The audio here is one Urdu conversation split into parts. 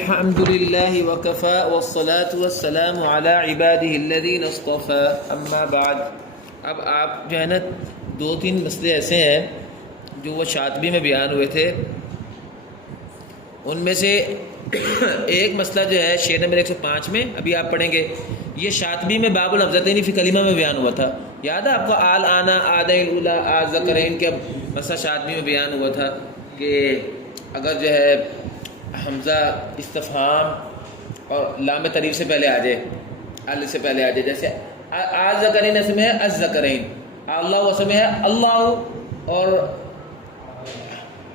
الحمد لله وكفى والصلاة والسلام على عباده الذين اصطفى اما بعد۔ اب آپ جو ہے نا دو تین مسئلے ایسے ہیں جو وہ شاطبی میں بیان ہوئے تھے، ان میں سے ایک مسئلہ جو ہے شعر نمبر 105 میں ابھی آپ پڑھیں گے، یہ شاطبی میں باب الحمزتین فی کلمہ میں بیان ہوا تھا۔ یاد ہے آپ کو آل آنا آدَ الاولی آ ذکرین کا مسئلہ شاطبی میں بیان ہوا تھا کہ اگر جو ہے حمزہ استفہام اور لام تعریف سے پہلے آ جائے، ال سے پہلے آ جائے، جیسے ذکرین اسم ہے الذکرین، اللہ اسم ہے اللہ،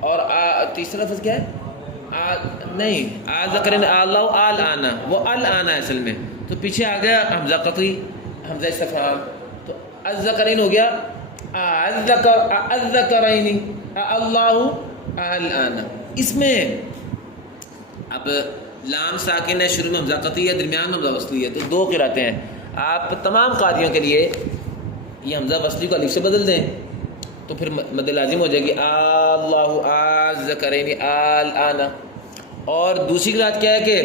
اور تیسرا لفظ کیا ہے؟ نہیں ذکرین اللہ آل آنا، وہ ال آنا اصل میں، تو پیچھے آ گیا حمزہ قطعی، حمزہ استفہام، تو الذکرین ہو گیا الذکرین اللہ آل آنا۔ اس میں اب لام ساکن ہے، شروع میں حمزہ قطعی ہے، درمیان میں حمزہ وصلی ہے، تو دو قراتیں ہیں۔ آپ تمام قاریوں کے لیے یہ حمزہ وصلی کو الف سے بدل دیں تو پھر مد لازم ہو جائے گی اللہ ذکرین آل آنا۔ اور دوسری قرات کیا ہے کہ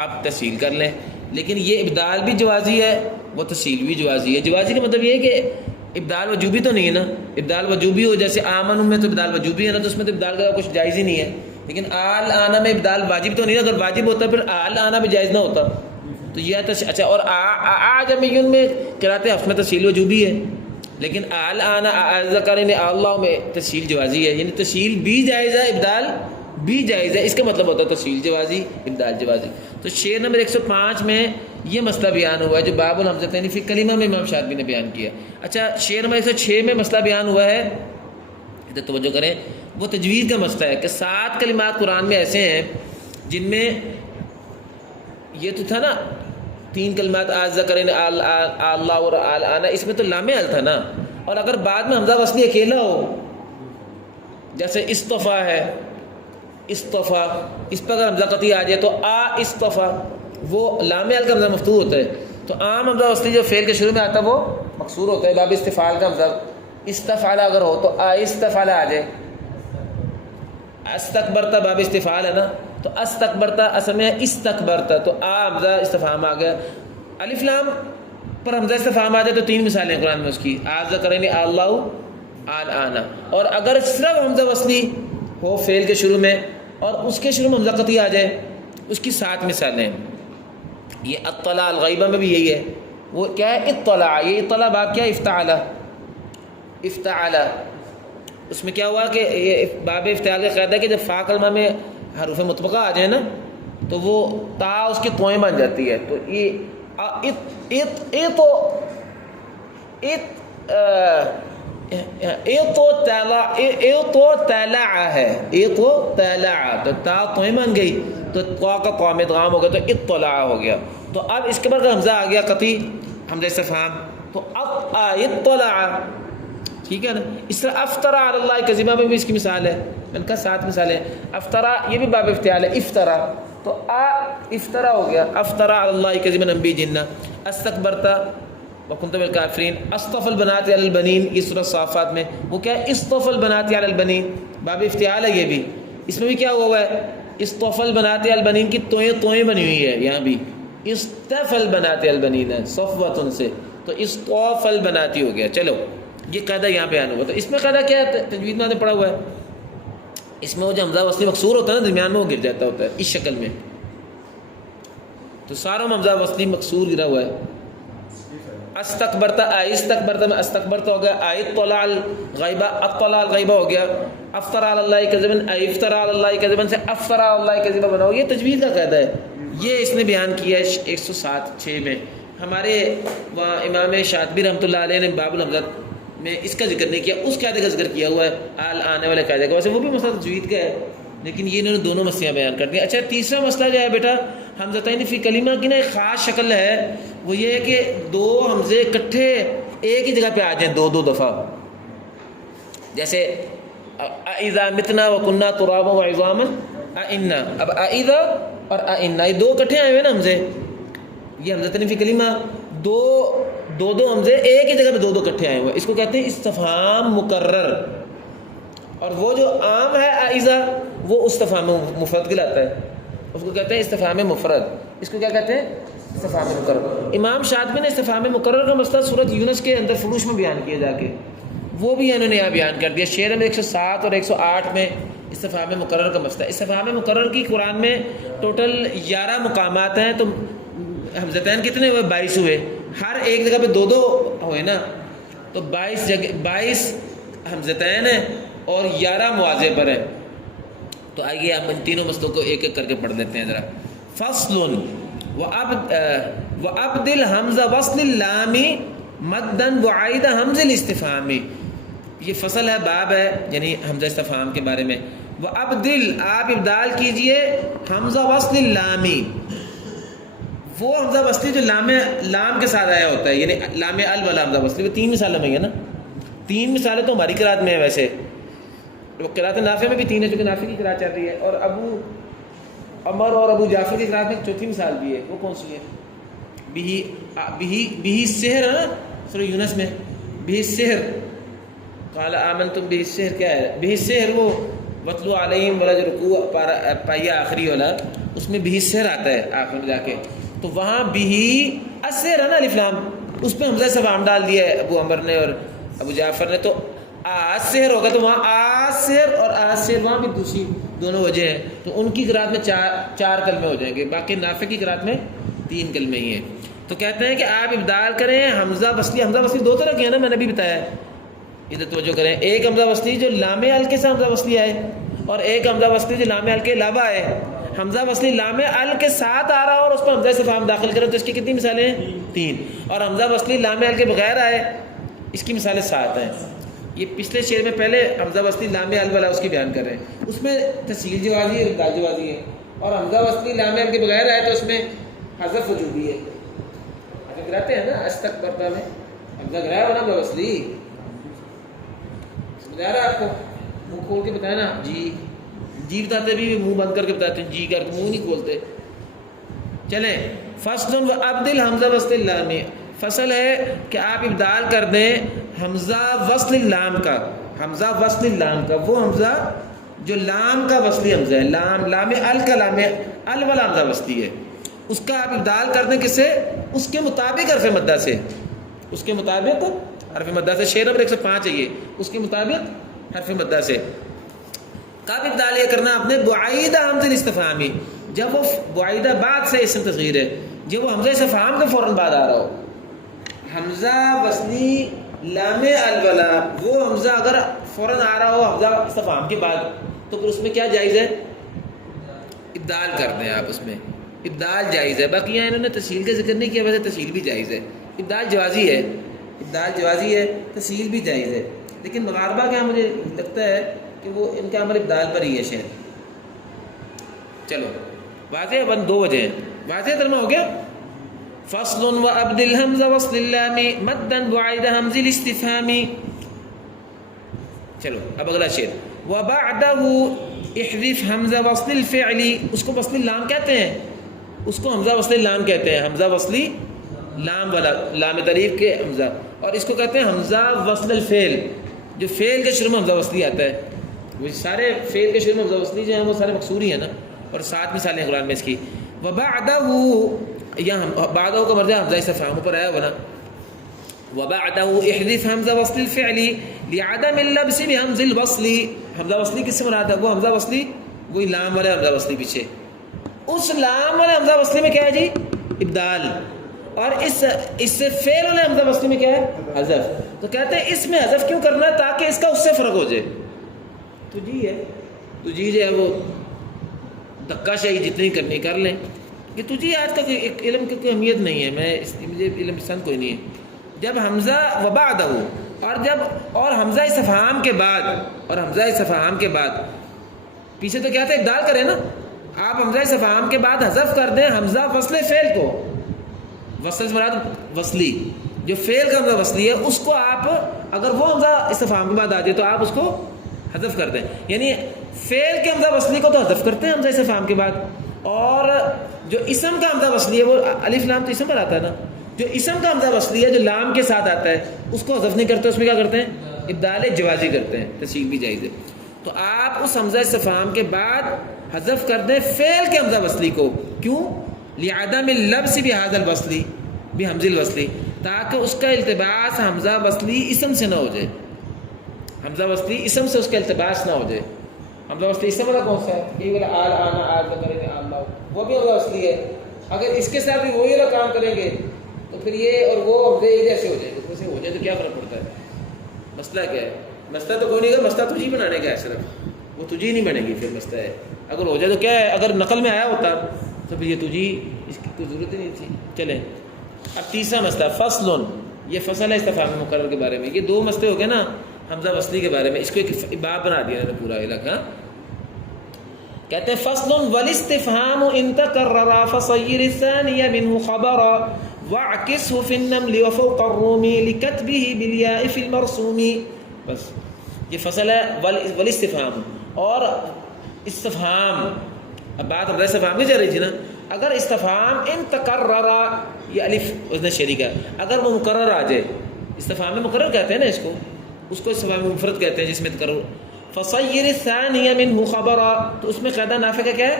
آپ تسہیل کر لیں، لیکن یہ ابدال بھی جوازی ہے، وہ تسہیل بھی جوازی ہے۔ جوازی کا مطلب یہ ہے کہ ابدال وجوبی تو نہیں ہے نا، ابدال وجوبی ہو جیسے آمن میں تو ابدال وجوبی ہے نا، تو اس میں تو ابدال کا کچھ جائز ہی نہیں ہے، لیکن آل آنا میں ابدال واجب تو نہیں ہے، اگر واجب ہوتا پھر آل آنا بھی جائز نہ ہوتا، تو یہ اچھا۔ اور آجمیون میں قرات حفص میں تسہیل وجوبی ہے، لیکن آل آنا ذکرین اللہ میں تسہیل جوازی ہے، یعنی تسہیل بھی جائز ہے ابدال بھی جائز ہے، اس کا مطلب ہوتا ہے تسہیل جوازی ابدال جوازی۔ تو شعر نمبر 105 میں یہ مسئلہ بیان ہوا ہے جو باب الحمزتین فی کلمہ میں امام شاطبی نے بیان کیا۔ اچھا شعر نمبر 106 میں مسئلہ بیان ہوا ہے، ادھر توجہ کریں، وہ تجوید کا مسئلہ ہے کہ 7 کلمات قرآن میں ایسے ہیں جن میں یہ تو تھا نا 3 کلمات ذکرین اللہ اور آل آنا، اس میں تو لام ال تھا نا، اور اگر بعد میں حمزہ وصلی اکیلا ہو جیسے اصطفیٰ ہے، اصطفیٰ، اس پر اگر حمزہ قطعی آ جائے تو اصطفیٰ، وہ لام ال کا حمزہ مفتوح ہوتا ہے، تو عام حمزہ وصلی جو فعل کے شروع میں آتا ہے وہ مکسور ہوتا ہے، باب استفعال کا حمزہ استفعال اگر ہو تو استفعال آ جائے، استکبرتا باب استفعال ہے نا، تو استکبرتا اصل میں استکبرتا، تو حمزہ استفہام آ گیا۔ الف لام پر حمزہ استفہام آ جائے تو 3 مثالیں قرآن میں اس کی، ذکرین اللہ آل آنا۔ اور اگر صرف حمزہ وصلی ہو فعل کے شروع میں اور اس کے شروع میں حمزہ قطعی آ جائے، اس کی 7 مثالیں۔ یہ اطلاع الغیبہ میں بھی یہی ہے، وہ کیا ہے اطلاع، یہ اطلاع باب کیا ہے افتعلا، افتعلا، اس میں کیا ہوا کہ یہ باب افتعال کا قاعدہ ہے کہ جب فا کلمہ میں حروف مطبقہ آ جائیں نا تو وہ تا اس کی توئیں بن جاتی ہے، تو یہ تو تلع ہے، تو تلع، تو تا توئیں بن گئی تو قا کا قام ادغام ہو گیا تو اطلاع ہو گیا۔ تو اب اس کے بعد حمزہ آ گیا قطعی حمزہ استفہام، تو اب اطلاع، ٹھیک ہے نا۔ اس طرح افطرا علی اللہ کذبا میں بھی اس کی مثال ہے، میں نے کہا 7 مثالیں۔ افطرا یہ بھی باب افتعال ہے، افطرا، تو افطرا ہو گیا، افطرا علی اللہ کذبا انبی جنہ، استکبرتا وکنت من الکافرین، اصطفى البنات علی البنین، یہ سورۃ صافات میں وہ کیا ہے اصطفى البنات علی البنین، باب افتعال ہے یہ بھی، اس میں بھی کیا ہوا ہے اصطفى البنات علی البنین کی توئیں بنی ہوئی ہے، یہاں بھی اصطفى البنات علی البنین ہے صفوۃ سے، تو اصطفى البنات ہو گیا۔ چلو یہ قاعدہ یہاں بیان ہوا، تو اس میں قاعدہ کیا ہے تجوید میں نے پڑھا ہوا ہے، اس میں وہ جو حمزہ وصلی مکسور ہوتا ہے نا درمیان میں وہ گر جاتا ہوتا ہے اس شکل میں، تو ساروں میں حمزہ وصلی مکسور گرا ہوا ہے۔ استکبرتا استکبرتا میں استکبرتا ہو گیا، اطلع الغیبہ اطلع الغیبہ ہو گیا، افطرا علی اللہ کذبا افطرا علی اللہ کذبا سے افطرا علی اللہ کذبا بناؤ، یہ تجوید کا قاعدہ ہے، یہ اس نے بیان کیا ہے 107 میں۔ ہمارے امام شاطبی رحمۃ اللہ علیہ نے باب الحمزہ میں اس کا ذکر نہیں کیا، اس قاعدے کا ذکر کیا ہوا ہے آل آنے والے قاعدے کا، ویسے وہ بھی مسئلہ تجوید کا ہے، لیکن یہ انہوں نے دونوں مسئلہ بیان کر دیا۔ اچھا تیسرا مسئلہ جو ہے بیٹا حمزتین فی کلمہ کی نا ایک خاص شکل ہے، وہ یہ ہے کہ 2 حمزے اکٹھے ایک ہی جگہ پہ آ جائیں 2 دفعہ، جیسے اذا متنا وکنا ترابا وعظاما ائنا، اب اذا اور ائنا یہ 2 اکٹھے آئے ہوئے نا حمزے، یہ حمزتین فی کلمہ دو حمزے ایک ہی جگہ پہ 2 اکٹھے آئے ہوئے، اس کو کہتے ہیں استفہام مکرر، اور وہ جو عام ہے آئزہ وہ استفہام مفرد کہلاتا ہے، اس کو کہتے ہیں استفہام مفرد. اس کو کیا کہتے ہیں؟ استفہام مکرر. امام شاطبی نے استفہام مکرر کا مسئلہ سورۃ یونس کے اندر فروش میں بیان کیا جا کے، وہ بھی انہوں نے یہاں بیان کر دیا. شعر نمبر 107 اور 108 میں استفہام مکرر کا مسئلہ. استفہام مکرر کی قرآن میں ٹوٹل 11 مقامات ہیں. تو حمزتین کتنے ہوئے؟ 22 ہوئے. ہر ایک جگہ پہ 2 ہوئے نا، تو 22 حمزتین ہیں اور 11 مواضع پر ہیں. تو آئیے ہم ان تینوں مسئلوں کو ایک ایک کر کے پڑھ لیتے ہیں ذرا. فصل وَأَبْدِلْ حَمْزَ وَصْلِ اللَّامِ مَدًّا وَعَيْدَ حَمْزِ الْاِسْتِفْهَامِ. یہ فصل ہے، باب ہے، یعنی حمزہ استفہام کے بارے میں. وَأَبْدِلْ، آپ ابدال کیجئے، حمزہ وصل اللَّامِ، وہ حمزہ وصلی جو لام کے ساتھ آیا ہوتا ہے، یعنی لام ال والا حمزہ وصلی. وہ 3 مثالیں میں ہے نا، 3 مثالیں تو ہماری قرات میں ہیں. ویسے قرات نافع میں بھی 3 ہے، چونکہ نافع کی قرات چل رہی ہے، اور ابو عمر اور ابو جعفر کی قرات میں 4تھی مثال بھی ہے. وہ کون سی ہے؟ بہی سحر ہے نا سورہ یونس میں، بہی سحر. قال آمنتم بہی سحر کیا ہے؟ بہی سحر وہ وَاتْلُوا عَلَيْهِمْ والا جو رکوع پائیا آخری والا، اس میں بہی سحر آتا ہے آخر میں جا کے. تو وہاں بہی السحر ہے نا الف لام، اس پہ حمزہ استفہام ڈال دیا ہے ابو عمر نے اور ابو جعفر نے. تو آسحر ہوگا، تو وہاں آسحر اور آسحر وہاں بھی دوسری دونوں وجہ ہیں. تو ان کی قرات میں 4 کلمے ہو جائیں گے، باقی نافع کی قرات میں 3 کلمے ہی ہیں. تو کہتے ہیں کہ آپ ابدال کریں حمزہ وصلی. حمزہ وصلی 2 طرح کے ہیں نا، میں نے بھی بتایا. ادھر توجہ کریں. ایک حمزہ وصلی جو لام ال کے ساتھ حمزہ وصلی آئے، اور ایک حمزہ وصلی جو لام ال کے علاوہ آئے. حمزہ وصلی لام ال کے ساتھ آ رہا ہو اور اس پر حمزہ استفہام داخل کریں تو اس کی کتنی مثالیں ہیں؟ 3. اور حمزہ وصلی لام ال کے بغیر آئے، اس کی مثالیں 7 ہیں. یہ پچھلے شعر میں پہلے حمزہ وصلی لام ال والا اس کی بیان کر رہے ہیں، اس میں تسہیل جوازی ہے، ابدال جوازی ہے. اور حمزہ وصلی لام ال کے بغیر آئے تو اس میں حذف وجوبی ہے. اگر گراتے ہیں نا استکبرتا میں حمزہ گرایا ہو نا حمزہ وصلی، سمجھا رہا ہے آپ کو؟ منہ کھول کے بتایا نا، جی بتاتے بھی منہ بند کر کے بتاتے ہیں، جی کر کے منہ نہیں کھولتے. چلیں. فصل وَأَبْدِلْ حمزہ وصل اللام، فصل ہے کہ آپ ابدال کر دیں حمزہ وصل اللام کا. حمزہ وصل اللام کا، وہ حمزہ جو لام کا وصلی حمزہ ہے، لام ال کا لام ال والا حمزہ وصلی ہے، اس کا آپ ابدال کر دیں. کس سے؟ اس کے مطابق حرف مدہ سے. اس کے مطابق حرف مدہ سے. شعر نمبر 105 ہے یہ. اس کے مطابق حرف مدہ سے. کب ابدال یہ کرنا آپ نے؟ بعیدہ حمزہ الاستفہامی، جب وہ بعیدہ بعد سے اسم تصغیر ہے، جب وہ حمزہ استفہام کے فوراً بعد آ رہا ہو. حمزہ وصلی لام ال والا وہ حمزہ اگر فوراً آ رہا ہو حمزہ استفہام کے بعد، تو پھر اس میں کیا جائز ہے؟ ابدال کر دیں آپ. اس میں ابدال جائز ہے. باقی یہاں انہوں نے تسہیل کا ذکر نہیں کیا، ویسے تسہیل بھی جائز ہے. ابدال جوازی ہے، ابدال جوازی ہے، تسہیل بھی جائز ہے. لیکن مغاربہ کا مجھے لگتا ہے کہ وہ ان کا عمل ابدال پر ہی ہے شہر. چلو واضح ہے، 2 وجہ ہیں. واضح ترجمہ ہو گیا. فصل وَأَبْدِلْ حَمْزَ وَصْلِ اللَّامِ مَدًّا وَعَيْدَ حَمْزِ الْاِسْتِفْهَامِ. چلو اب اگلا شعر. وَبَعْدَهُ احذف حمزہ وصل الفعلی، اس کو وصل اللام کہتے ہیں، اس کو حمزہ وصل اللام کہتے ہیں. حمزہ وصلی لام والا، لام تعریف کے حمزہ. اور اس کو کہتے ہیں حمزہ وصل الفعل، جو فعل کے شروع میں حمزہ وصلی آتا ہے. وہ سارے فعل کے شروع میں حمزہ وصلی جو ہیں وہ سارے مقصوری ہیں نا، اور 7 مثالیں ہیں قرآن میں اس کی. وَبَعْدَهُ، یہاں بعدہ کا مرجع حمزہ استفہام پر آیا ہونا. وَبَعْدَهُ احذف حمزہ وصل الفعلی لعدم اللبس بحمز الوصل. حمزہ وصلی کس سے مراد ہے؟ وہ حمزہ وصلی وہی لام والے حمزہ وصلی پیچھے. اس لام والے حمزہ وصلی میں کیا ہے جی؟ ابدال. اور اس سے فعل والے حمزہ وصلی میں کیا ہے؟ حذف. تو کہتے ہیں اس میں حذف کیوں کرنا ہے؟ تاکہ اس کا اس سے فرق ہو جائے. تو جی ہے، تو جی جو ہے وہ دھکا شاہی جتنی کرنی کر لیں. یہ تجھے آج تک علم کی کوئی اہمیت نہیں ہے، مجھے علم پسند کوئی نہیں ہے. جب حمزہ وبعدہ اور حمزہ استفہام کے بعد، اور حمزہ استفہام کے بعد پیچھے تو کیا تھا؟ ابدال کریں نا. آپ حمزہ استفہام کے بعد حذف کر دیں حمزہ وصل فعل کو. وصل سے مراد وصلی، جو فعل کا حمزہ وصلی ہے اس کو آپ اگر وہ حمزہ استفہام کے بعد آ جائے تو آپ اس کو حذف کر دیں. یعنی فعل کے حمزہ وصلی کو تو حذف کرتے ہیں حمزہ استفہام کے بعد، اور جو اسم کا حمزہ وصلی ہے وہ الف لام تو اسم پر آتا ہے نا، جو اسم کا حمزہ وصلی ہے جو لام کے ساتھ آتا ہے اس کو حذف نہیں کرتے، اس میں کیا کرتے ہیں؟ ابدال جوازی کرتے ہیں. تسہیل بھی جائز ہے. تو آپ اس حمزہ استفہام کے بعد حذف کر دیں فعل کے حمزہ وصلی کو. کیوں؟ لعدم اللبس بهذا الوصلی بحمز الوصلی، تاکہ اس کا التباس حمزہ وصلی اسم سے نہ ہو جائے. حمزہ وصلی اسم سے اس کا التباس نہ ہو جائے. حمزہ وصلی اسم والا کون سا ہے؟ یہ والا آل آنا آج کریں گے اللہ، وہ بھی حمزہ وصلی ہے. اگر اس کے ساتھ بھی وہی والا کام کریں گے تو پھر یہ اور وہ حمزے ایک جیسے ہو جائے. تو ہو جائے تو کیا فرق پڑتا ہے؟ مسئلہ کیا ہے؟ مسئلہ تو کوئی نہیں ہے، مسئلہ تجھی بنانے کا ہے صرف، وہ تجھی نہیں بنے گی. پھر مسئلہ ہے اگر ہو جائے تو کیا ہے، اگر نقل میں آیا ہوتا تو پھر یہ تجھی اس کی کوئی ضرورت ہی نہیں تھی. چلیں اب تیسرا مسئلہ فصل. یہ فصل ہے استفہام مقرر کے بارے میں. یہ دو مسئلے ہو گئے نا حمزہ وصلی کے بارے میں، اس کو ایک باب بنا دیا ہے پورا علاقہ. کہتے ہیں فصل والاستفهام ان تكرر فصير الثاني منه خبرا واعكسه في النمل وفوق الروم لكتبه بالياء في المرسوم. بس یہ فصل ہے والاستفهام اور استفهام. اب بات اب استفهام کی چل رہی تھی نا. اگر استفهام ان تکرر، یہ الف اس نے شریک ہے، اگر وہ مکرر آ جائے، استفهام میں مکرر کہتے ہیں نا اس کو استفهام مفرد کہتے ہیں جس میں تکرر. فصیر الثانی منہ خبرا، تو اس میں قاعدہ نافع کا کیا ہے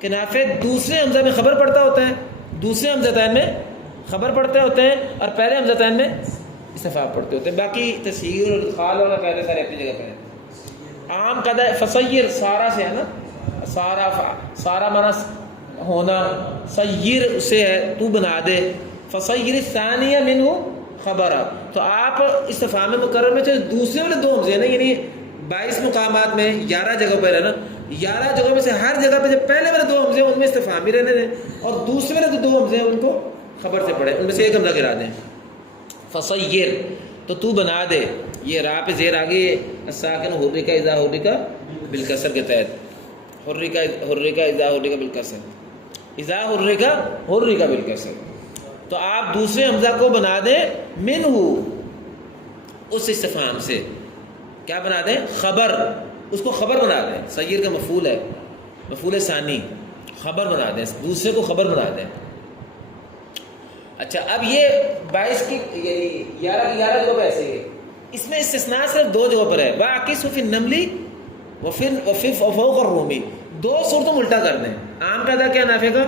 کہ نافع دوسرے حمزہ میں خبر پڑتا ہوتا ہے، دوسرے حمزتین میں خبر پڑتے ہوتے ہیں اور پہلے حمزتین میں استفہام پڑھتے ہوتے ہیں. باقی تصحیر اور ادخال والا قاعدے سارے اپنی جگہ پہ ہیں. عام قاعدہ فصیر سارا سے ہے نا، سارا مانا ہونا، سیر سے ہے تو بنا دے. فصیر الثانی منہ خبرا، تو آپ استفہام مکرر میں جو دوسرے والے دو حمزے ہیں نا، یعنی 22 مقامات میں 11 جگہ پہ ہے نا، 11 جگہوں میں سے ہر جگہ پہ جب پہلے والے دو حمزے ہیں ان میں استفہام بھی رہنے دیں اور دوسرے والے جو دو حمزے ہیں ان کو خبر سے پڑھیں، ان میں سے ایک حمزہ گرا دیں. فصیر تو تو بنا دے، یہ را پہ زیر آگے الساکن حرک اذا حرک بالکسر کے تحت، حرک اذا حرک بالکسر، اذا حرک بالکسر. تو آپ دوسرے حمزہ کو بنا دیں منہ، اس استفہام سے کیا بنا دیں؟ خبر. اس کو خبر بنا دیں. سیر کا مفعول ہے، مفعول ثانی، خبر بنا دیں، دوسرے کو خبر بنا دیں. اچھا اب یہ 22 کی 11 جگہ پہ ایسے ہی ہے. اس میں استثناء صرف 2 جگہوں پر ہے، واقص فی النمل وفی فوق الرومی. 2 صورتوں میں الٹا کر دیں. عام قاعدہ کیا نافع کا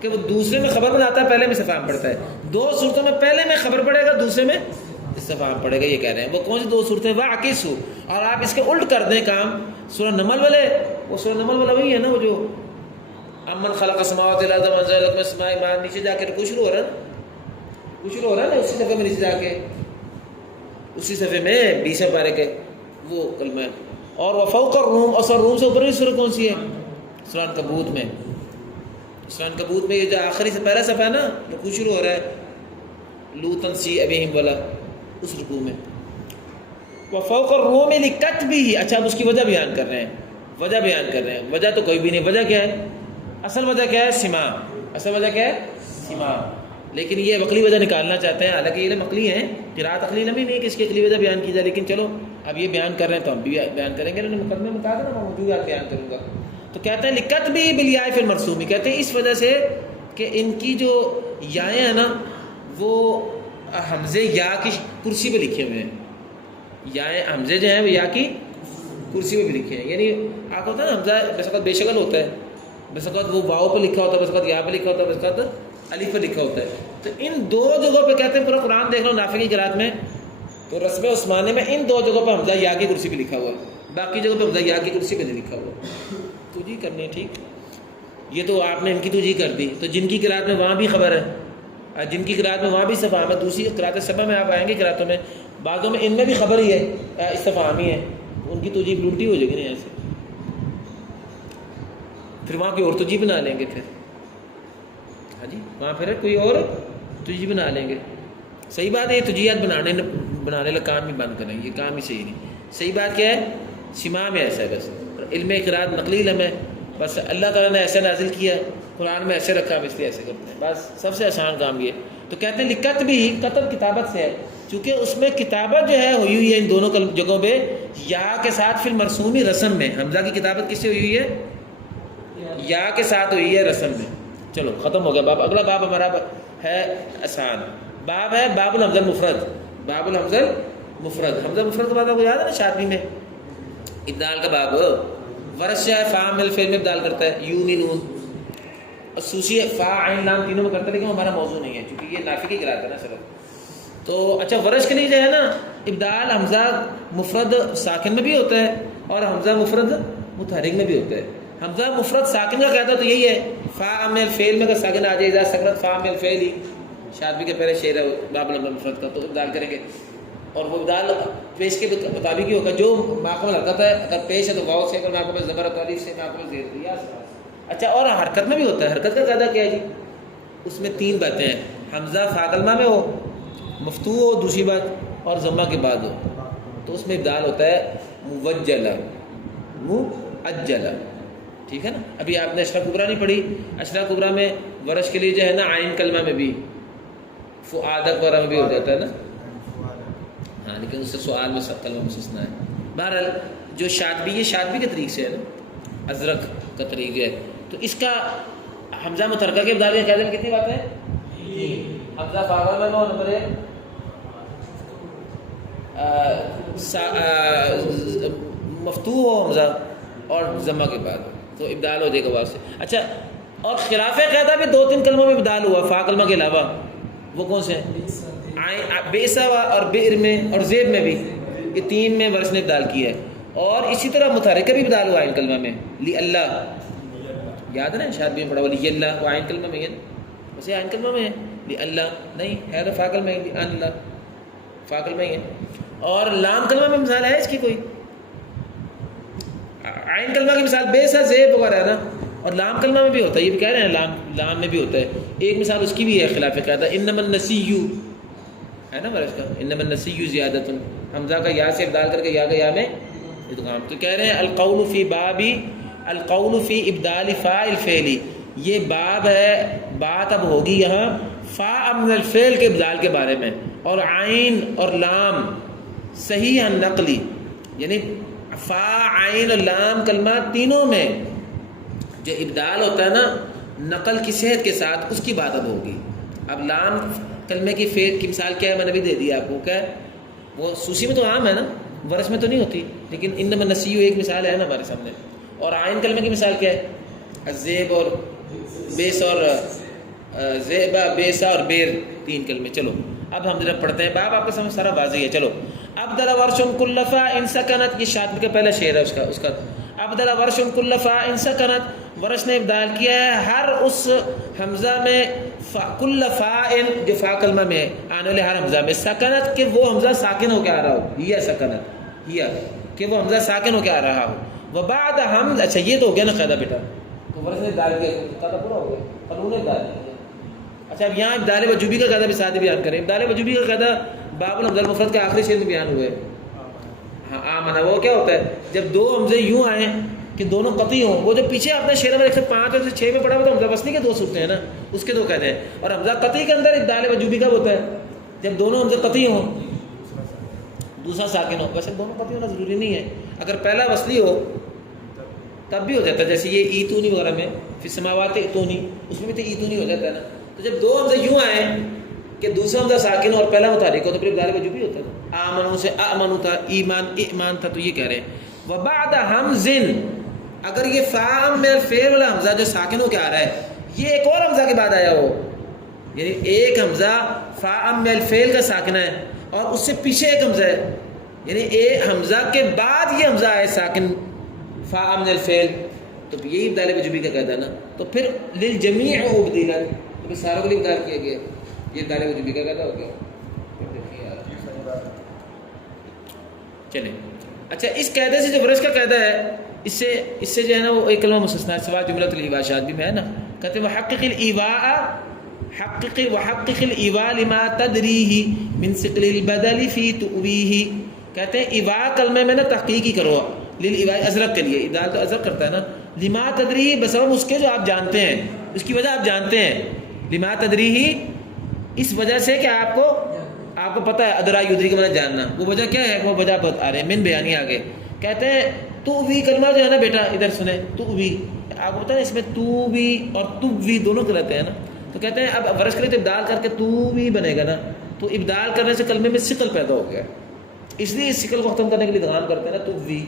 کہ وہ دوسرے میں خبر بناتا ہے، پہلے میں استفہام پڑھتا ہے. 2 صورتوں میں پہلے میں خبر پڑے گا، دوسرے میں استفہام پڑے گا. یہ کہہ رہے ہیں وہ کون سی 2 صورتیں؟ واقص ہو، اور آپ اس کے الٹ کر دیں کام. سورہ نمل والے، وہ سورہ نمل والا وہی ہے نا، وہ جو امن خلق السماوات والارض وانزل لكم من السماء ماء، نیچے جا کے رکوع شروع ہو رہا ہے نا اسی صفحے میں، نیچے جا کے اسی صفحے میں 20 پارے کے وہ کلمہ ہے. اور وفوق الروم، اور روم سے اوپر بھی سورہ کون سی ہے؟ سورہ عنکبوت میں. سورہ عنکبوت میں یہ جو آخری سے پہلا صفحہ ہے نا، رکوع شروع ہو رہا ہے لوطن سی ابیہم والا، اس رکوع میں. وفوق الروم لکتبہ. اچھا اب اس کی وجہ بیان کر رہے ہیں. وجہ تو کوئی بھی نہیں. وجہ کیا ہے؟ اصل وجہ کیا ہے؟ سما. اصل وجہ کیا ہے؟ سما. لیکن یہ عقلی وجہ نکالنا چاہتے ہیں، حالانکہ یہ عقلی ہیں، قرات عقلی نمی نہیں کہ اس کی عقلی وجہ بیان کی جائے. لیکن چلو اب یہ بیان کر رہے ہیں تو ہم بھی بیان کریں گے. انہوں نے مقدمے میں کہا تھا نا میں موجودات بیان کروں گا. تو کہتے ہیں لکتبہ بالیاء فی المرسوم، کہتے ہیں اس وجہ سے کہ ان کی جو یائیں ہیں نا وہ حمزے یا کی کرسی پہ لکھے ہوئے ہیں. یائیں حمزے جو ہیں وہ یا کی کرسی پہ بھی لکھے ہیں. یعنی آپ ہوتا ہے نا حمزہ بس وقت بے شکل ہوتا ہے، بس وقت وہ واؤ پہ لکھا ہوتا ہے، بس وقت یا پہ لکھا ہوتا ہے، بس وقت الف پہ لکھا ہوتا ہے. تو ان 2 جگہوں پہ کہتے ہیں پورا قرآن دیکھ لو نافع کی قرات میں تو رسم عثمانی میں ان 2 جگہوں پہ حمزہ یا کی کرسی پہ لکھا ہوا ہے، باقی جگہوں پہ حمزہ یا کی کرسی پہ نہیں لکھا ہوا. توجیہ کرنی ہے ٹھیک. یہ تو آپ نے ان کی توجیہ کر دی. تو جن کی قرات میں وہاں بھی خبر ہے، جن کی قرات میں وہاں بھی استفہام ہے، دوسری قرات سبع میں آپ آئیں گے قراتوں میں بعضوں میں ان میں بھی خبر ہی ہے، استفہام ہی ہے. ان کی توجیہ الٹی ہو جائے گی. نہیں ایسے پھر وہاں کوئی اور توجیہ بنا لیں گے. پھر ہاں جی وہاں پھر کوئی اور توجیہ بنا لیں گے. صحیح بات ہے، یہ توجیہات بنانے کا کام ہی بند کریں، یہ کام ہی صحیح نہیں. صحیح بات کیا ہے؟ سما میں ایسا ہے. بس علم قرات نقلی علم ہے، بس اللہ تعالیٰ نے ایسے نازل کیا، قرآن میں ایسے رکھا، ہم اس لیے ایسے کرتے ہیں. بس سب سے آسان کام یہ. تو کہتے ہیں لکت بھی، کتب کتابت سے ہے، چونکہ اس میں کتابت جو ہے ہوئی ہے ان دونوں جگہوں پہ یا کے ساتھ فی المرسومی رسم میں. حمزہ کی کتابت کس سے ہوئی ہے؟ یا کے ساتھ ہوئی ہے رسم میں. چلو ختم ہو گیا باب. اگلا باب ہمارا ہے آسان باب ہے باب الحمزہ المفرد. باب الحمزہ المفرد. حمزہ مفرد کا باب آپ کو یاد ہے نا شاطبی میں ابدال کا باب، ورش ہے فا عامل فعل میں ابدال کرتا ہے، یومنون، اور سوسی فا عین لام تینوں میں کرتا ہے، لیکن ہمارا موضوع نہیں ہے کیونکہ یہ نافی کی قرأت ہے نا صرف. تو اچھا ورش کے لیے جو ہے نا ابدال حمزہ مفرد ساکن میں بھی ہوتا ہے اور حمزہ مفرد متحرک میں بھی ہوتا ہے. حمزہ مفرد ساکن کا کہتا ہے تو یہی ہے فا عامل فعل میں اگر ساکن آ جائے اذا سکنت فا عامل فعل ہی، شاطبی کے پہلے شعر ہے باب الامر مفرد کا، تو ابدال کریں گے اور وہ ابدال پیش کے مطابق ہی ہوگا. جو ماقبل حرکت ہے اگر پیش ہے تو واو سے، اگر ماقبل زبر تو الف سے، ماقبل زیر دیا. اچھا اور حرکت میں بھی ہوتا ہے. حرکت کا قاعدہ کیا ہے جی؟ اس میں تین باتیں ہیں. حمزہ فا کلمہ میں ہو، مفتوح ہو دوسری بات، اور ضمہ کے بعد ہو، تو اس میں ابدال ہوتا ہے موجلہ، مؤجلہ. ٹھیک ہے نا. ابھی آپ نے اشرا کبرا نہیں پڑھی، اشرا کبرا میں ورش کے لیے جو ہے نا عین کلمہ میں بھی فؤادک وغیرہ میں بھی ہو جاتا ہے نا. ہاں لیکن اس سے سوال میں سب کلمہ مستثنا ہے. بہرحال جو شاطبی، یہ شاطبی کے طریق سے ہے نا، ازرق کا طریق ہے، تو اس کا حمزہ متحرکہ کے ابدال کے قاعدے میں کتنی باتیں ہیں؟ حمزہ فاغل میں ہو، نمبر ایک مفتوح ہو حمزہ اور ضمہ کے بعد تو ابدال ہو جائے گا واسطے. اچھا اور خلاف قاعدہ بھی دو تین کلموں میں ابدال ہوا فا کلمہ کے علاوہ، وہ کون سے ہیں؟ بیسا اور بئر میں اور زیب میں بھی، یہ تین میں ورش نے ابدال کیا ہے. اور اسی طرح متحرکہ بھی ابدال ہوا عین کلمہ میں، لی اللہ، یاد ہے نا شاید بھی پڑھا ہوا لی اللہ، وہ عین کلمہ میں ہے، ویسے عین کلمہ میں ہے، لی اللہ نہیں ہے تو فا کلمہ میں، لی اللہ فا کلمہ میں ہی ہے. اور لام کلمہ میں مثال ہے اس کی کوئی؟ عین کلمہ کی مثال بیسا زیب وغیرہ ہے نا، اور لام کلمہ میں بھی ہوتا ہے، یہ بھی کہہ رہے ہیں لام میں بھی ہوتا ہے. ایک مثال اس کی بھی ہے خلاف قاعدہ، انما النسیُّ ہے نا ورش کا، انما النسیُّ زیادۃ، حمزہ کا یا سے ابدال کر کے یا کا یا میں ادغام. تو کہہ رہے ہیں القول فی بابی، القول فی ابدال فاء الفعل، یہ باب ہے، بات اب ہوگی یہاں فاء من الفعل کے ابدال کے بارے میں، اور عین اور لام صحیح نقلی، یعنی فا عین اور لام کلمہ تینوں میں جو ابدال ہوتا ہے نا نقل کی صحت کے ساتھ، اس کی بات اب ہوگی. اب لام کلمے کی فعل کی مثال کیا ہے؟ میں نے بھی دے دیا آپ کو، کیا ہے وہ؟ سوسی میں تو عام ہے نا، ورش میں تو نہیں ہوتی، لیکن انما النسیُّ ایک مثال ہے نا ہمارے سامنے. اور عین کلمے کی مثال کیا ہے؟ الزیب اور بیس، اور زیبا بیسا اور بیر، تین کلمے. چلو اب ہم ذرا پڑھتے ہیں، باب آپ کا سمجھ سارا واضح ہے. چلو ابدل ورش کل فاء ان سکنت، یہ شاطبی کا پہلا شعر ہے اس کا. ابدل ورش کل فاء ان سکنت، ورش نے ابدال کیا ہے ہر اس حمزہ میں، کل فاء جو فا کلمہ میں آنے والے ہر حمزہ میں، سکنت کہ وہ حمزہ ساکن ہو کے آ رہا ہو، ہیا سکنت، ہیا کہ وہ حمزہ ساکن ہو کے آ رہا ہو. وبعد حمز، اچھا یہ تو ہو گیا نا قاعدہ بیٹا، تو ورش نے ابدال کیا، قاعدہ پورا ہو گیا، قانون ابدال کیا. اچھا اب یہاں ابدال وجوبی کا قاعدہ بھی ساتھ بیان کریں. ابدال وجوبی کا قاعدہ باب الحمزہ المفرد کے آخری شعر میں بیان ہوئے. ہاں آمنا، وہ کیا ہوتا ہے؟ جب دو حمزے یوں آئیں کہ دونوں قطعی ہوں، وہ جو پیچھے آپ نے شعر میں 105 اور 6 میں پڑھا ہوا تو حمزہ وصلی کے دو صورتیں ہیں نا، اس کے دو قاعدے ہیں. اور حمزہ قطعی کے اندر ابدال وجوبی کب ہوتا ہے؟ جب دونوں حمزے قطعی ہوں، دوسرا ساکن ہو. ویسے دونوں قطعی ہونا ضروری نہیں ہے، اگر پہلا وصلی ہو تب بھی ہو جاتا ہے، جیسے یہ ایتونی وغیرہ میں فی السماوات ایتونی، اس میں بھی تو ایتونی ہو جاتا ہے نا. تو جب دو حمزے یوں آئیں کہ دوسرا حمزہ ساکن اور پہلا متحرک ہو تو پھر ابدال وجوبی ہوتا ہے. آمنو سے آمنو تھا، ایمان ایمان تھا، تو یہ کہہ رہے ہیں وبعد حمز، اگر یہ فاء من الفعل والا حمزہ جو ساکن ہو کے آ رہا ہے یہ ایک اور حمزہ کے بعد آیا ہو، یعنی ایک حمزہ فاء من الفعل کا ساکن ہے اور اس سے پیچھے ایک حمزہ ہے، یعنی ایک حمزہ کے بعد یہ حمزہ ہے ساکن فاء من الفعل، تو یہی ابدال وجوبی کا قاعدہ نا. تو پھر للجمیع ابدلت، تو پھر ساروں کو لیے ابدال کیا گیا، یہ ابدال وجوبی کا قاعدہ ہو گیا. چلیں اچھا اس قاعدے سے جو ورش کا قاعدہ ہے، اس سے جو ہے نا وہ ایک کلمہ مستثنا ہے، سوا جملۃ الایواء شاذ میں ہے نا. کہتے ہیں وحقق الایواء، وحقق الایواء لما تدریہ من ثقل البدل فی تؤویہ. کہتے ہیں ایواء کلمے میں نا تحقیق ہی کرو، للایواء ازرق کے لیے، ابدال تو ازرق کرتا ہے نا. لما تدریہ بسبب اس کے جو آپ جانتے ہیں، اس کی وجہ آپ جانتے ہیں. لما تدریہ اس وجہ سے کہ آپ کو پتہ ہے، ادرا یدری کا مطلب جاننا، وہ وجہ کیا ہے؟ وہ وجہ بہت آ رہے ہیں، من بیانی آگے. کہتے ہیں تو وی کلمہ جو ہے نا بیٹا ادھر سنیں، تو وی آپ کو پتہ ہے اس میں تو وی اور تو وی دونوں کہتے ہیں نا. تو کہتے ہیں اب ورش کرے تو ابدال کر کے تو وی بنے گا نا، تو ابدال کرنے سے کلمے میں ثقل پیدا ہو گیا، اس لیے اس ثقل کو ختم کرنے کے لیے ادغام کرتے ہیں نا تو وی.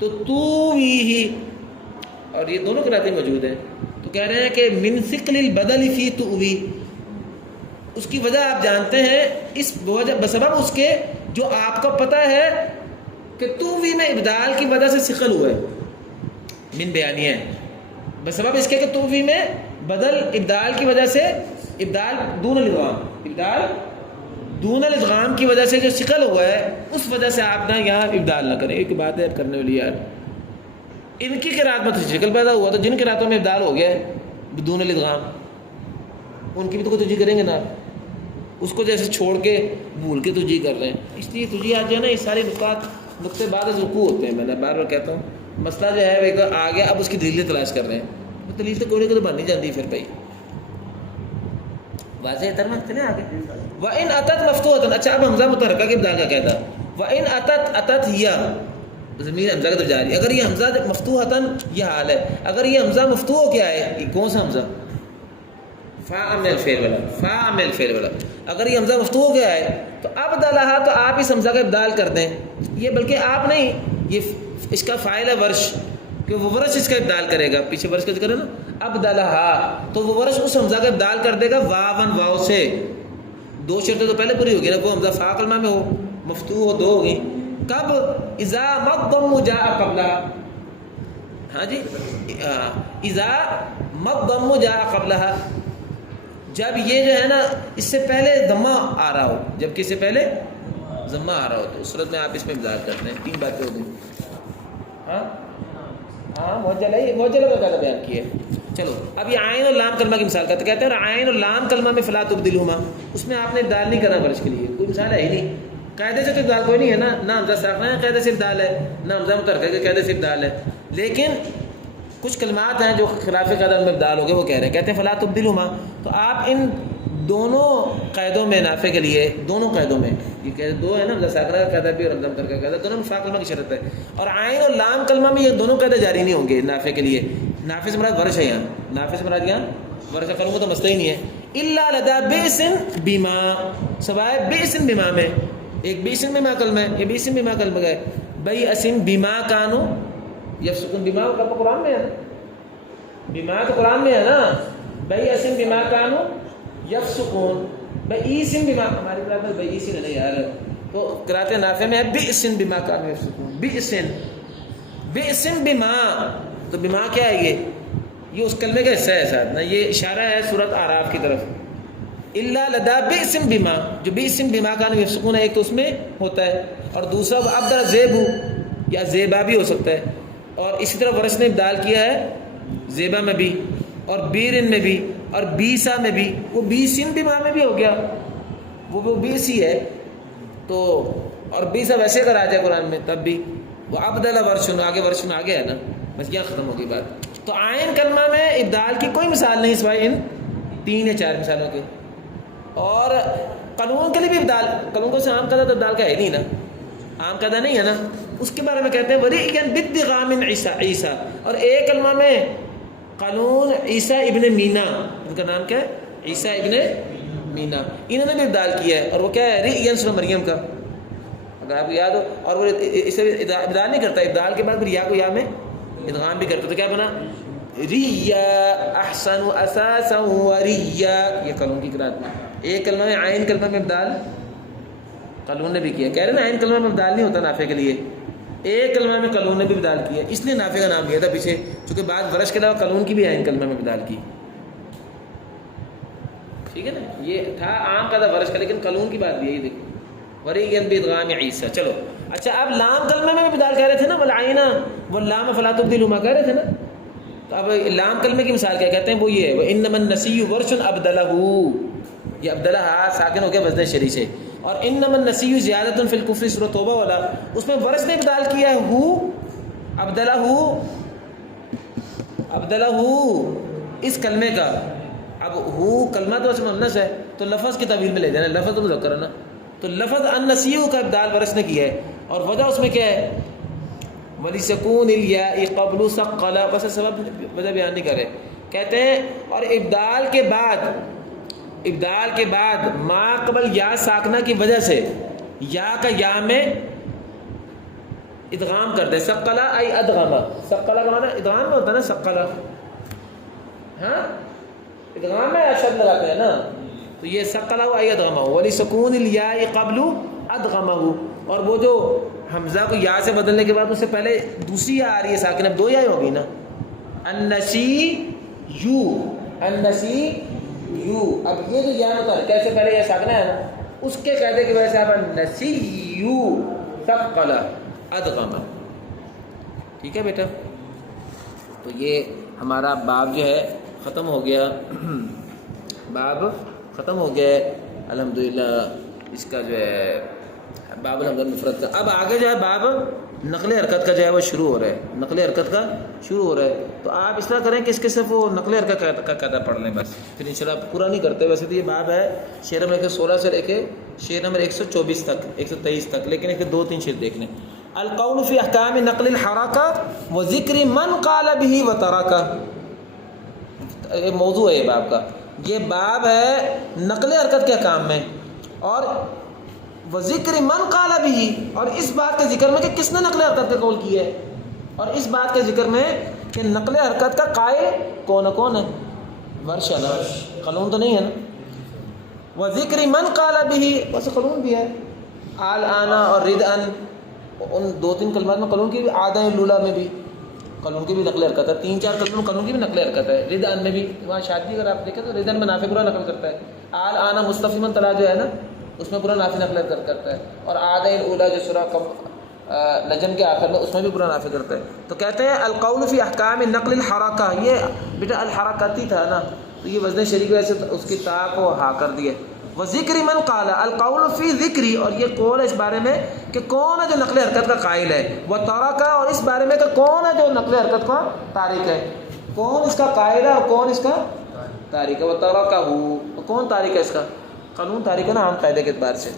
تو وی ہی اور یہ دونوں قراتیں موجود ہیں. تو کہہ رہے ہیں کہ من ثقل البدل فی تؤوی، اس کی وجہ آپ جانتے ہیں اس وجہ بسبب اس کے جو آپ کو پتہ ہے کہ تؤوی میں ابدال کی وجہ سے ثقل ہوا ہے. من بیانیہ ہے بسبب اس کے کہ تؤوی میں بدل ابدال کی وجہ سے، ابدال دون الادغام، ابدال دون الادغام کی وجہ سے جو ثقل ہوا ہے اس وجہ سے آپ نہ یہاں ابدال نہ کریں. ایک بات ہے کرنے والی یار، ان کی قرات میں تو شکل پیدا ہوا، تو جن قراتوں میں ابدال ہو گیا ہے بدون الادغام ان کی بھی تو کوئی توجیہ کریں گے نا، اس کو جیسے چھوڑ کے بھول کے توجیہ کر رہے ہیں. اس لیے توجیہ آج جو ہے نا یہ سارے نقطے بعد از رکوع ہوتے ہیں. میں نے بار بار کہتا ہوں مسئلہ جو ہے وہ آ گیا، اب اس کی دلیل تلاش کر رہے ہیں. وہ دلیل تو کوئی تو بن نہیں جاتی پھر بھائی. واضح ترجمہ چلے آگے. وَإِنْ أَتَتْ مَفْتُوحَةً، اچھا اب حمزہ متحرکہ کے ابدال کا کہتا ہے. وَإِنْ أَتَتْ اَتَتْ هِيَ ضمیر حمزہ کا طرف جاری. اگر یہ حمزہ مفتوحۃ یہ حال ہے، اگر یہ حمزہ مفتوح ہو کے آئے، یہ کون سا حمزہ؟ فاء من الفعل والا، فاء من الفعل والا. اگر یہ حمزہ مفتوح ہو کے آئے تو ابدلھا، تو آپ اس حمزہ کا ابدال کر دیں. یہ بلکہ آپ نہیں، یہ اس کا فاعل ہے ورش، کہ وہ ورش اس کا ابدال کرے گا. پیچھے ورش کا ذکر ہے نا، ابدلھا، تو وہ ورش اس حمزہ کا ابدال کر دے گا واون، واو سے. دو شرطیں تو پہلے پوری ہوگی نا، وہ حمزہ فا کلمہ میں ہو، مفتوح ہو، دو ہوگی. کب؟ اذا مضم جاء قبلها، ہاں جی، اذا مضم جاء قبلها، جب یہ جو ہے نا اس سے پہلے ضمہ آ رہا ہو، جب کہ اس سے پہلے ضمہ آ رہا ہو، تو اس صورت میں آپ اس میں ابدال کرتے ہیں. 3 باتیں ہو گئی. ہاں موجلہ کا قاعدہ بیان کیا ہے. چلو اب یہ عین اور لام کلمہ کی مثال کا تو کہتے ہیں عین اور لام کلمہ میں فلا تبدلہما، اس میں آپ نے ابدال نہیں کرنا ورش کے لیے، کوئی مثال ہے ہی نہیں. قاعدے سے تو ابدال کوئی نہیں ہے نا، نہ حمزہ ساکنہ ہے قاعدے سے ابدال ہے، نہ حمزہ متحرکہ کے قاعدے سے ابدال ہے. لیکن کچھ کلمات ہیں جو خلاف قاعدہ میں ابدال ہو گئے، وہ کہہ رہے ہیں، کہتے ہیں فلا تبدلہما. تو آپ ان دونوں قیدوں میں نافع کے لیے، دونوں قیدوں میں، یہ قید دو ہے نا، حمزہ ساکنہ کا قاعدہ بھی اور حمزہ متحرکہ کا قاعدہ، دونوں میں فا کلمہ کی شرط ہے. اور عین اور لام کلمہ میں یہ دونوں قاعدے جاری نہیں ہوں گے نافع کے لیے. نافع سے مراد ورش ہے، یہاں نافع سے مراد یہاں ورش کروں گا تو مسئلہ ہی نہیں ہے. الا لدا بئس بما، سوائے بئس بما میں، ایک بئس بما کلمہ ہے، یہ بئس بما کلمہ ہے. بئس بما کانوا یفسقون، بما کا قرآن میں ہے نا، بما تو قرآن میں ہے نا. بئس بما کانوا یفسقون، بئس بما، ہماری قرآن میں بئس نہیں یار، تو قرأت نافع میں ہے بئس بما کانوا یفسقون. بئس بما، تو بما کیا ہے؟ یہ اس کلمے کا حصہ ہے ساتھ نا، یہ اشارہ ہے سورۃ اعراف کی طرف. الا لدا بئس بما، جو بئس بما کانوا یفسقون ہے، ایک تو اس میں ہوتا ہے، اور دوسرا ابدل زیبو یا زیبا بھی ہو سکتا ہے. اور اسی طرح ورش نے ابدال کیا ہے زیبا میں بھی، اور بیرن میں بھی، اور بیسا میں بھی. وہ بیسن بما میں بھی ہو گیا، وہ بیسی ہے. تو اور بیسا ویسے اگر آ جائے قرآن میں تب بھی وہ ابدل ورشن، آگے ورشن آگے ہے نا، بس یہاں ختم ہوگی بات. تو عین کلمہ میں ابدال کی کوئی مثال نہیں سوائے ان 3 یا 4 مثالوں کے. اور قانون کے لیے بھی ابدال، قانون کو سے عام قاعدہ تو ابدال کا ہے نہیں نا، عام قاعدہ نہیں ہے نا. اس کے بارے میں کہتے ہیں وریعن بدغام عیسیٰ. اور ایک کلمہ میں قانون عیسیٰ ابن مینا، ان کا نام کیا ہے؟ عیسیٰ ابن مینا، انہوں نے بھی ابدال کیا ہے. اور وہ کیا ہے؟ ریعن سورہ مریم کا، اگر آپ کو یاد ہو. اور وہ اسے ابدال نہیں کرتا، ابدال کے بعد پھر یا کو یا میں ادغام بھی کرتا، تو کیا بنا؟ ریا احسن اساسا وریا. یہ قانون کی قرات میں ایک کلمہ میں عین کلمہ میں ابدال قانون نے بھی کیا. کہہ رہے نا عین کلمہ میں ابدال نہیں ہوتا نافع کے لیے، ایک کلمہ میں قانون نے بھی ابدال کیا، اس لیے نافع کا نام لیا تھا پیچھے، چونکہ بعد ورش کے علاوہ قانون کی بھی عین کلمہ میں ابدال کی. ٹھیک ہے نا، یہ تھا عام کا تھا ورش کا، لیکن قانون کی بات بھی ہے. یہ دیکھو وریعن بدغام عیسیٰ. چلو اچھا، اب لام کلمہ میں ابدال کہہ رہے تھے نا، والعین واللام فلا تبدلهما کہہ رہے تھے نا. تو اب لام کلمے کی مثال کیا کہتے ہیں؟ وہ یہ ہے وانما النسیء ورش ابدلہ، یہ ابدلہ ساکن ہو گیا وزن شری سے. اور انما النسیء زیادۃ فی الکفر سورۃ توبہ والا، اس میں ورش نے ابدال کیا ہے ہو، ابدلہ اس کلمے کا. اب ہو کلمہ تو اس میں مؤنث ہے، تو لفظ کی تعبیر میں لے جانا، لفظ تو مذکر ہے نا، تو لفظ النسیء کا ابدال ورش نے کیا ہے. اور وجہ اس میں کیا ہے؟ وَلِسَكُونِ الْيَاءِ قَبْلُ ثَقَّلَ، بس سبب وجہ بیان نہیں کرے. کہتے ہیں اور ابدال کے بعد ما قبل یا ساکنہ کی وجہ سے، یا کا یا میں ادغام کر دے. ثقل ای ادغم. ثقل کا معنی ادغام میں ہوتا ہے نا, ثقل. ہاں ادغام میں شد لگاتے ہیں نا, تو یہ ثقل ای ادغم. ولسکون الیاء قبل ادغمہ, اور وہ جو حمزہ کو یا سے بدلنے کے بعد اس سے پہلے دوسری یا آ رہی ہے ساکن, اب دو یا ہوگی نا. النسی یو, النسی یو. اب یہ جو یا متحرک کیسے پہلے یا ساکنہ ہے نا, اس کے قاعدے کی وجہ سے آپ النسی یو ثقل ادغم. ٹھیک ہے بیٹا, تو یہ ہمارا باب جو ہے ختم ہو گیا, باب ختم ہو گیا الحمدللہ. اس کا جو ہے باب الحمد المفرد کا. اب آگے جو ہے باب نقل حرکت کا جو ہے وہ شروع ہو رہا ہے, نقل حرکت کا شروع ہو رہا ہے. تو آپ اس طرح کریں کہ اس کے صرف وہ نقل حرکت کا قاعدہ پڑھ لیں بس, پھر انشاءاللہ پورا نہیں کرتے. ویسے تو یہ باب ہے شعر نمبر 116 سے لے کے شعر نمبر 124 تک, 123 تک, لیکن اس کے 2-3 شعر دیکھ لیں. القول فی احکام نقل الحرکہ و ذکر من قال به و ترکہ, یہ موضوع ہے یہ باب کا. یہ باب ہے نقل حرکت کے احکام میں, اور وہ ذکر من قال به, اور اس بات کے ذکر میں کہ کس نے نقل حرکت کا قول کی ہے, اور اس بات کے ذکر میں کہ نقل حرکت کا قائل کون کون ہے. ورش ہے نا, قانون تو نہیں ہے نا. وہ ذکر من قال به, ویسے قانون بھی ہے. آل آنا اور رد ان, ان 2-3 کلمات میں قانون کی بھی. آدھا لولا میں بھی قانون کی بھی نقل حرکت ہے. 3-4 کلموں میں قانون کی بھی نقل حرکت ہے. رد ان میں بھی, وہاں شادی اگر آپ دیکھیں تو رد ان میں نافع برا نقل کرتا ہے. آل آنا مستفی طلا جو ہے نا, اس میں برا نافع نقل کرتا ہے. اور آدھا اولا جو سورہ نجم کے آخر میں, اس میں بھی برا نافع کرتا ہے. تو کہتے ہیں القول فی احکام نقل الحرکہ. یہ بیٹا الحرکتی تھا نا, تو یہ وزن شریک ویسے اس کی تا کو ہا کر دیے. وہ ذکر من قال, القول فی ذکری, اور یہ قول اس بارے میں کہ کون ہے جو نقل حرکت کا قائل ہے. وہ ترکہ, اور اس بارے میں کہ کون ہے جو نقل حرکت کا تارک ہے. کون اس کا قائل ہے اور کون اس کا تارک ہے. وہ ترکہ ہو, کون تارک ہے اس کا, قانون تاریخ ہے نا عام قاعدے کے اعتبار سے.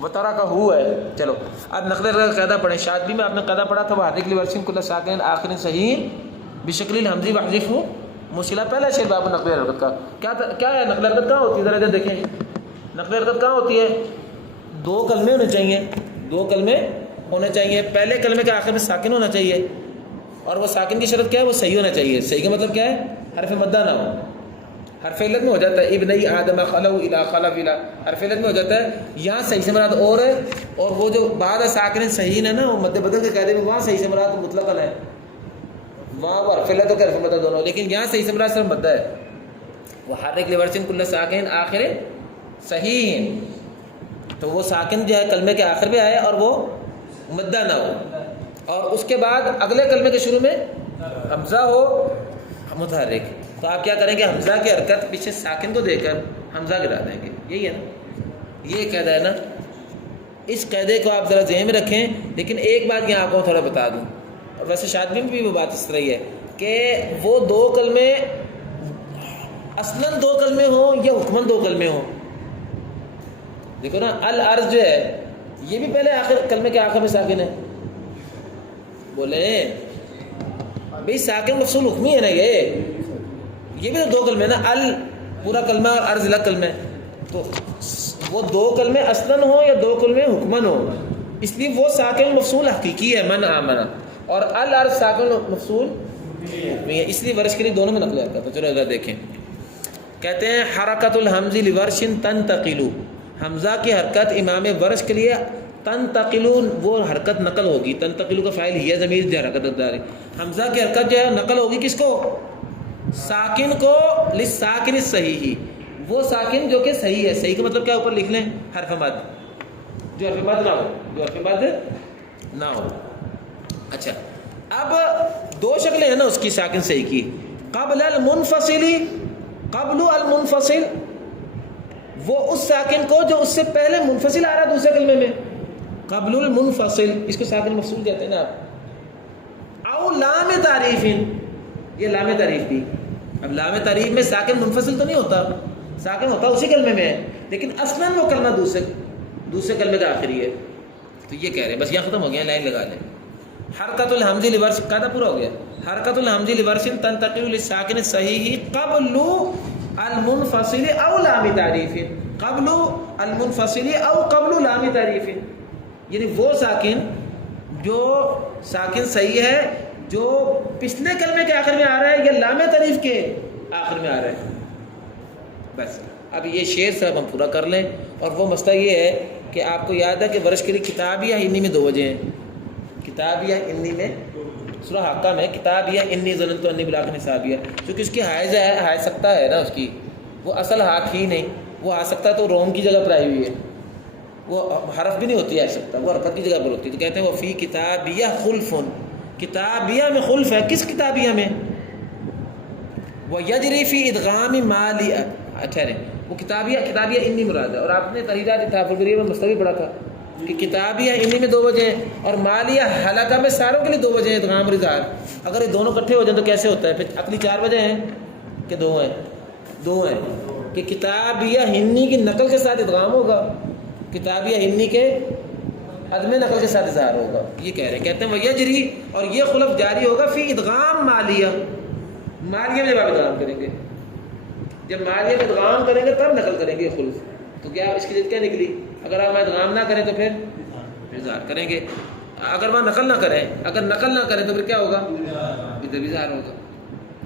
وہ طرح کا ہو ہے. چلو اب نقل حرکت کا قاعدہ پڑھیں. شادبی میں آپ نے قاعدہ پڑھا تھا, وہ حرک لورسن کل ساکن آخر صحیح بشکل الحمزی وحذف مصلہ. پہلا شعر باب نقل حرکت کا کیا ہے. نقل حرکت کہاں ہوتی ہے, ذرا دیکھیں. نقل حرکت کہاں ہوتی ہے, 2 کلمے ہونے چاہیے, 2 کلمے ہونے چاہیے. پہلے کلمے کے آخر میں ساکن ہونا چاہیے, اور وہ ساکن کی شرط کیا ہے, وہ صحیح ہونا چاہیے. صحیح کا مطلب کیا ہے, حرف مدہ نہ ہو. حرف علت میں ہو جاتا ہے ابنی آدم خلو الا خلف الا, حرف علت میں ہو جاتا ہے. یہاں صحیح سے مراد اور ہے, اور وہ جو بعد ساکن صحیح ہے نا, وہ مد بدل کے قاعدے میں وہاں صحیح سے مراد مطلق ہے, وہاں وہ حرف علت اور حرف مدہ دونوں, لیکن یہاں صحیح سے مراد صرف مدہ ہے. وہ حرک لورسن کل ساکن آخر صحیح, تو وہ ساکن جو ہے کلمے کے آخر پہ آئے اور وہ مدہ نہ ہو, اور اس کے بعد اگلے کلمے کے شروع میں حمزہ ہو متحرک. تو آپ کیا کریں گے, حمزہ کی حرکت پیچھے ساکن کو دے کر حمزہ گرا دیں گے. یہی ہے نا, یہ قاعدہ ہے نا. اس قاعدے کو آپ ذرا ذہن میں رکھیں. لیکن ایک بات یہاں آپ کو تھوڑا بتا دوں, اور ویسے شادی میں بھی وہ بات اس طرح ہی ہے کہ وہ 2 کلمے اصلاً 2 کلمے ہوں یا حکماً 2 کلمے ہوں. دیکھو نا, الارض جو ہے یہ بھی پہلے آخر کلمے کے آخر میں ساکن ہے. بولے بھئی ساکن مفصول حکمی ہے نا, یہ بھی تو 2 کلمے نا. ال پورا کلمہ اور ارض الگ کلمہ, تو وہ 2 کلمے اصلاً ہوں یا 2 کلمے حکماً ہوں, اس لیے وہ ساکن مفصول حقیقی ہے من آمنا, اور الارض ساکن مفصول حکمی ہے. اس لیے ورش کے لیے دونوں میں نقل حرکت ہے. چلو اگر دیکھیں, کہتے ہیں حرکت الحمزی لورش تنتقل. حمزہ کی حرکت امام ورش کے لیے تنتقل, وہ حرکت نقل ہوگی. تنتقل کا فاعل ہی ہے, ضمیر جو حرکت دار ہے. حمزہ کی حرکت جو ہے نقل ہوگی کس کو, ساکن کو. للساکن صحیح, وہ ساکن جو کہ صحیح ہے. صحیح کا مطلب کیا, اوپر لکھ لیں حرف مد, جو حرف مد نہ ہو, جو حرف مد نہ ہو. اچھا, اب 2 شکلیں ہیں نا اس کی ساکن صحیح کی. قبل المنفصل, قبل المنفصل, وہ اس ساکن کو جو اس سے پہلے منفصل آ رہا ہے دوسرے کلمے میں. قبل المنفصل, اس کو ساکن مفصول کہتے ہیں نا آپ. او لام تعریف, یہ لام تعریف بھی. اب لام تعریف میں ساکن منفصل تو نہیں ہوتا, ساکن ہوتا اسی کلمے میں ہے, لیکن اصلاً وہ کلمہ دوسرے کلمے کا آخری ہے. تو یہ کہہ رہے ہیں, بس یہاں ختم ہو گیا, لائن لگا لیں. حرکت الحمزی لورش, قاعدہ پورا ہو گیا. حرکت الحمزی لورش تنتقل للساکن صحیح قبل المنفصل او لام تعریف. قبل المنفصل او قبل لام تعریف, یعنی وہ ساکن جو ساکن صحیح ہے جو پچھلے کلمے کے آخر میں آ رہا ہے یا لام تعریف کے آخر میں آ رہا ہے. بس اب یہ شعر صاحب ہم پورا کر لیں. اور وہ مسئلہ یہ ہے کہ آپ کو یاد ہے کہ ورش کے لیے کتابیہ انی میں 2 وجہ ہیں. کتابیہ انی میں سورہ حاقہ میں کتابیہ انی ظننت انی ملاق حسابیہ، کیونکہ اس کی حائز ہے، حائز سکتا ہے نا اس کی، وہ اصل ہاتھ ہی نہیں، وہ آ سکتا تو روم کی جگہ پر آئی ہوئی ہے، وہ حرف بھی نہیں ہوتی آ سکتا، وہ حرکت کی جگہ پر ہوتی ہے. تو کہتے ہیں وہ فی کتابیہ خلف، کتابیہ میں خلف ہے. کس کتابیہ میں؟ وہ یجری فی ادغام مالی. اچھا نہیں، وہ کتابیہ انی مراد ہے. اور آپ نے تحریرات تحفظ البریہ میں مسئلہ بھی پڑھا تھا کہ کتابیہ انی میں 2 وجہ ہیں اور مالیہ حلقہ میں ساروں کے لیے 2 وجہ ہیں ادغام اور اظہار. اگر یہ دونوں اکٹھے ہو جائیں تو کیسے ہوتا ہے؟ پھر اگلی 4 وجہ ہیں کہ 2 ہیں؟ 2 ہیں کہ کتابیہ ہنی کی نقل کے ساتھ ادغام ہوگا، کتابیہ ہنی کے عدم نقل کے ساتھ اظہار ہوگا. یہ کہہ رہے ہیں، کہتے ہیں وہ یجری، اور یہ خلف جاری ہوگا فی ادغام مالیہ. مالیہ میں جب آپ ادغام کریں گے، جب مالیہ میں ادغام کریں گے تب نقل کریں گے خلف. تو کیا اس کی ضد کیا نکلی؟ اگر آپ ادغام نہ کریں تو پھر اظہار کریں گے. اگر وہاں نقل نہ کریں، اگر نقل نہ کریں تو پھر کیا ہوگا؟ ادھر بھی اظہار ہوگا.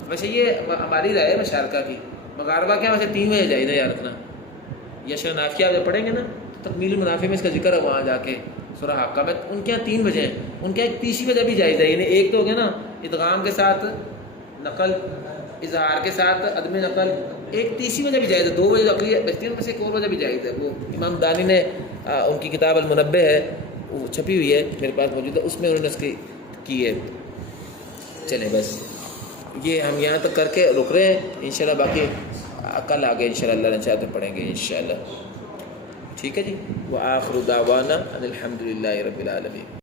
ویسے یہ ہماری رائے ہے مشارکہ کی. مغاربہ کیا ویسے 3 وجہ جائز ہے یاد رکھنا. یشر نافیہ جب پڑھیں گے نا تکمیل المنافع میں اس کا ذکر ہے وہاں جا کے سورہ حاقہ میں. ان کے یہاں 3 وجہ ہیں، ان کے ایک تیسری وجہ بھی جائز ہے. یعنی ایک تو ہو گیا نا ادغام کے ساتھ نقل، اظہار کے ساتھ عدم نقل. ایک تیسری وجہ بھی جائز ہے. 2 وجہ عقلی بہترین میں سے ایک اور وجہ بھی جائز ہے. وہ امام دانی نے ان کی کتاب المنبہ ہے، وہ چھپی ہوئی ہے میرے پاس موجود ہے، اس میں انہوں نے اس کی ہے. چلیں بس یہ ہم یہاں تک کر کے رک رہے ہیں. انشاءاللہ باقی کل آگے انشاءاللہ اللہ چاہتے پڑھیں گے انشاءاللہ. ٹھیک ہے جی. وآخر دعوانا ان الحمد للہ رب العالمین.